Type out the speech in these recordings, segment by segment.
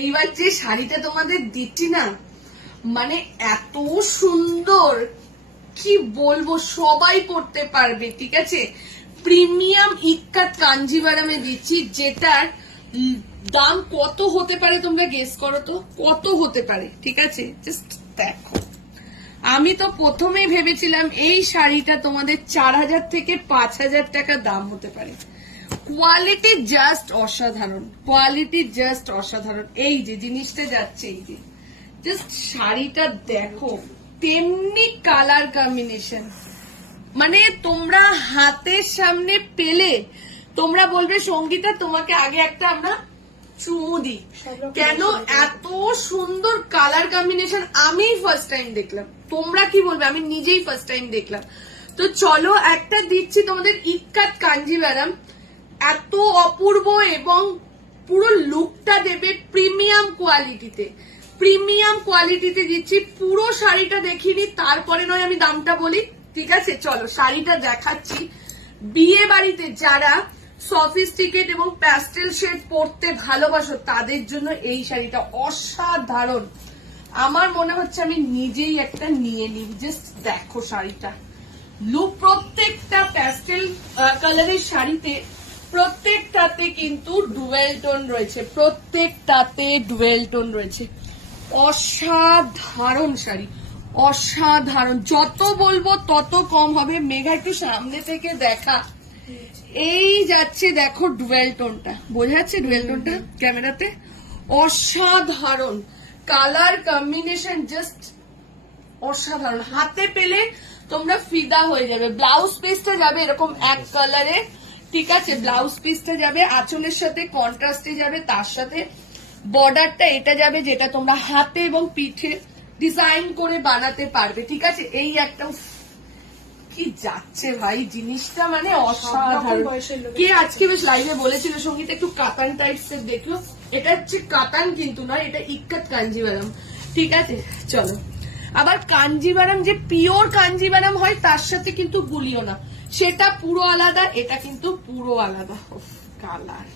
এইবার যে শাড়িটা তোমাদের দিচ্ছি না, মানে এত সুন্দর, কি বলবো, সবাই পড়তে পারবে। ঠিক আছে, প্রিমিয়াম ইক্কাত কাঞ্জিভারামে দিচ্ছি, যেটার দাম কত হতে পারে তোমরা গেস করো তো, কত হতে পারে। ঠিক আছে, জাস্ট দেখো। আমি তো প্রথমেই ভেবেছিলাম এই শাড়িটা তোমাদের 4000 থেকে 5000 টাকা দাম হতে পারে। কোয়ালিটি জাস্ট অসাধারণ, কোয়ালিটি জাস্ট অসাধারণ। এই যে জিনিসটা যাচ্ছে, এই যে জাস্ট শাড়িটা দেখো, তেমনি কালার কম্বিনেশন, মানে তোমরা হাতের সামনে পেলে তোমরা বলবে সঙ্গীতা তোমাকে আগে একটা আমরা চুমু দিই, কেন এত সুন্দর কালার কম্বিনেশন আমি ফার্স্ট টাইম দেখলাম। তোমরা কি বলবে, আমি নিজেই ফার্স্ট টাইম দেখলাম। তো চলো একটা দিচ্ছি তোমাদের ইক্কাত কাঞ্জিভারাম, এত অপূর্ব এবং পুরো লুকটা দেবে প্রিমিয়াম কোয়ালিটিতে, প্রিমিয়াম কোয়ালিটিতে দিচ্ছি। পুরো শাড়িটা দেখিনি, তারপরে নয় আমি দামটা বলি। ঠিক আছে, চলো শাড়িটা দেখাচ্ছি। বিয়ে বাড়িতে যারা সফিস্টিকেট এবং প্যাস্টেল শেড পরতে ভালোবাসো তাদের জন্য এই শাড়িটা অসাধারণ। আমার মনে হচ্ছে আমি নিজেই একটা নিয়ে নিই। জাস্ট দেখো শাড়িটা লুক, প্রত্যেকটা প্যাস্টেল কালারের শাড়িতে প্রত্যেকটাতে কিন্তু ডুয়েল টোন রয়েছে, প্রত্যেকটাতে ডুয়েল টোন রয়েছে। অসাধারণ শাড়ি, অসাধারণ। যত বলবো তত কম হবে। মেঘা একটু সামনে থেকে দেখা, এই যাচ্ছে দেখো ডুয়েল টোনটা, বোঝা যাচ্ছে ডুয়েল টোনটা ক্যামেরাতে। অসাধারণ কালার কম্বিনেশন, জাস্ট অসাধারণ। হাতে পেলে তোমরা ফিদা হয়ে যাবে। ব্লাউজ পিসটা যাবে এরকম এক কালারে, ঠিক আছে, ব্লাউজ পিসটা যাবে আঁচলের সাথে কন্ট্রাস্টে যাবে, তার সাথে বর্ডারটা এটা যাবে, যেটা তোমরা হাতে এবং পিঠে ডিজাইন করে বানাতে পারবে। ঠিক আছে, এই একটা কি যাচ্ছে ভাই জিনিসটা, মানে অসাধারণ। কে আজকে বেশ লাইভে বলেছিল সঙ্গীত একটু কাতান টাইপস এর দেখলো, এটা হচ্ছে কাতান কিন্তু নয়, এটা ইক্কাত কাঞ্জিভারাম। ঠিক আছে, চলো। আবার কাঞ্জিভারাম যে পিওর কাঞ্জিভারাম হয় তার সাথে কিন্তু গুলিও না, সেটা পুরো আলাদা, এটা কিন্তু পুরো আলাদা। কালার,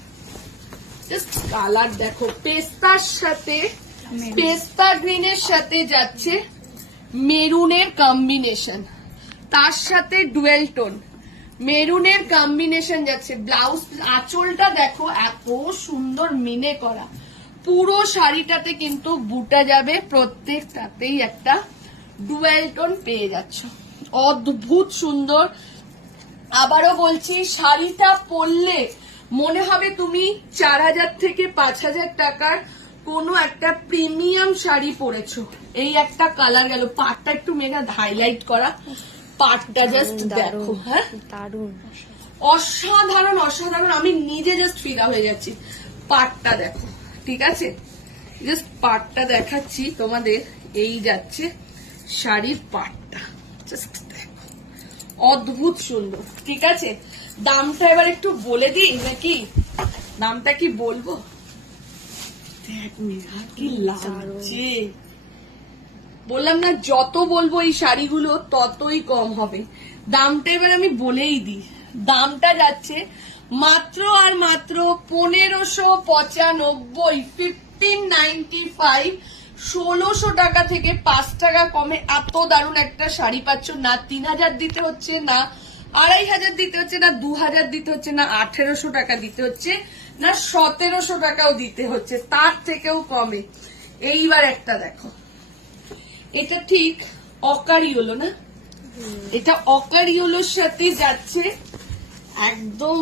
জাস্ট কালার দেখো, পেস্তার সাথে পেস্তা গ্রিনের সাথে যাচ্ছে মেরুনের কম্বিনেশন, তার সাথে ডুয়েল টোন মেরুনের কম্বিনেশন যাচ্ছে। ব্লাউজ আঁচলটা দেখো এত সুন্দর মিনে করা, পুরো শাড়িটাতে কিন্তু বুটা যাবে, প্রত্যেকটাতেই একটা ডুয়েল টোন পেয়ে যাচ্ছ, অদ্ভুত সুন্দর। আবারও বলছি, শাড়িটা পরলে মনে হবে তুমি 4000 থেকে 5000 টাকার কোনো একটা প্রিমিয়াম শাড়ি পরেছো। এই একটা কালার গেল, পাটটা একটু মেঘা হাইলাইট করা, পাটটা জাস্ট দেখো, হ্যাঁ দারুণ, অসাধারণ অসাধারণ। আমি নিজে জাস্ট ফিদা হয়ে যাচ্ছি। পাটটা দেখো, ঠিক আছে, জাস্ট পাটটা দেখাচ্ছি তোমাদের, এই যাচ্ছে শাড়ির পাটটা, জাস্ট দেখো অদ্ভুত সুন্দর। ঠিক আছে, দামটা এবার একটু বলে দিই নাকি, দামটা কি বলবো? দেখ মেঘা কি লাগছে, বললাম না যত বলবো এই শাড়িগুলো ততই কম হবে। দামটা এবার আমি বলেই দিই, দামটা যাচ্ছে মাত্র আর মাত্র 1595, 1595, 1600 টাকা থেকে 5 টাকা কমে এত দারুণ একটা শাড়ি পাচ্ছ। না 3000 দিতে হচ্ছে, না 2500 দিতে হচ্ছে, না 2000 দিতে হচ্ছে, না 1800 টাকা দিতে হচ্ছে, না 1700 টাকাও দিতে হচ্ছে, তার থেকেও কমে। এইবার একটা দেখো, এটা ঠিক অকারি হলো না, এটা অকারি হলোর সাথে যাচ্ছে একদম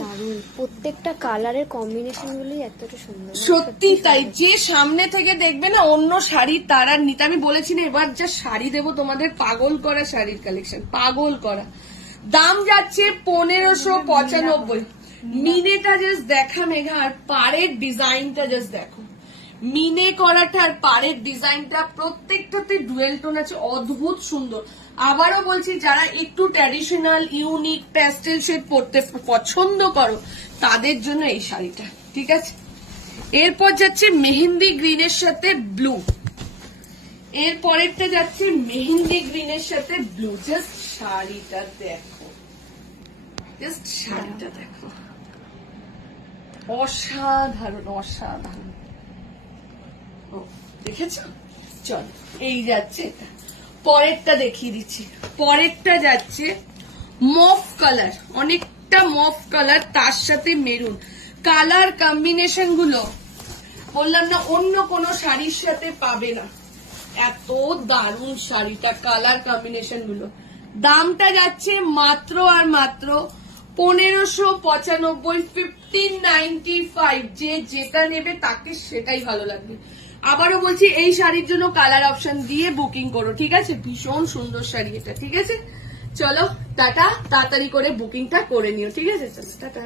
দারুণ, প্রত্যেকটা কালারের কম্বিনেশন গুলোই এতটা সুন্দর, সত্যি তাই। যে সামনে থেকে দেখবে না অন্য শাড়ি তার আর নিতে, আমি বলেছি না এবার যা শাড়ি দেবো তোমাদের পাগল করা শাড়ির কালেকশন, পাগল করা। দাম যাচ্ছে 1595। মিনেটা জাস্ট দেখা মেঘা, আর পাড়ের ডিজাইনটা জাস্ট দেখো, মিনে করাটা আর পাড়ের ডিজাইনটা প্রত্যেকটাতে ডুয়েল টোন আছে, অদ্ভুত সুন্দর। আবারও বলছি, যারা একটু ট্র্যাডিশনাল ইউনিক প্যাস্টেল শেড পরতে পছন্দ করো তাদের জন্য এই শাড়িটা। ঠিক আছে, এরপর যাচ্ছে মেহেন্দি গ্রিনের সাথে ব্লু, এর পরেরটা যাচ্ছে মেহেন্দি গ্রিনের সাথে ব্লু। জাস্ট শাড়িটা দেখো, জাস্ট শাড়িটা দেখো, অসাধারণ অসাধারণ। ও, দেখেছো? চল, এই যাচ্ছে এটা। পরেরটা দেখিয়ে দিচ্ছি। পরেরটা যাচ্ছে মফ কালার, অনেকটা মফ কালার, তার সাথে মেরুন। কালার কম্বিনেশন গুলো বললাম না অন্য কোনো শাড়ির সাথে পাবে না, এত দারুণ শাড়িটা, কালার কম্বিনেশন গুলো। দামটা যাচ্ছে মাত্র আর মাত্র 1595, 1595। যে যেটা নেবে তাকে সেটাই ভালো লাগবে। আবারও বলছি, এই শাড়ির জন্য কালার অপশন দিয়ে বুকিং করো, ঠিক আছে? ভীষণ সুন্দর শাড়ি এটা, ঠিক আছে? চলো টাটা, তাড়াতাড়ি করে বুকিংটা করে নিও, ঠিক আছে? চলো টাটা।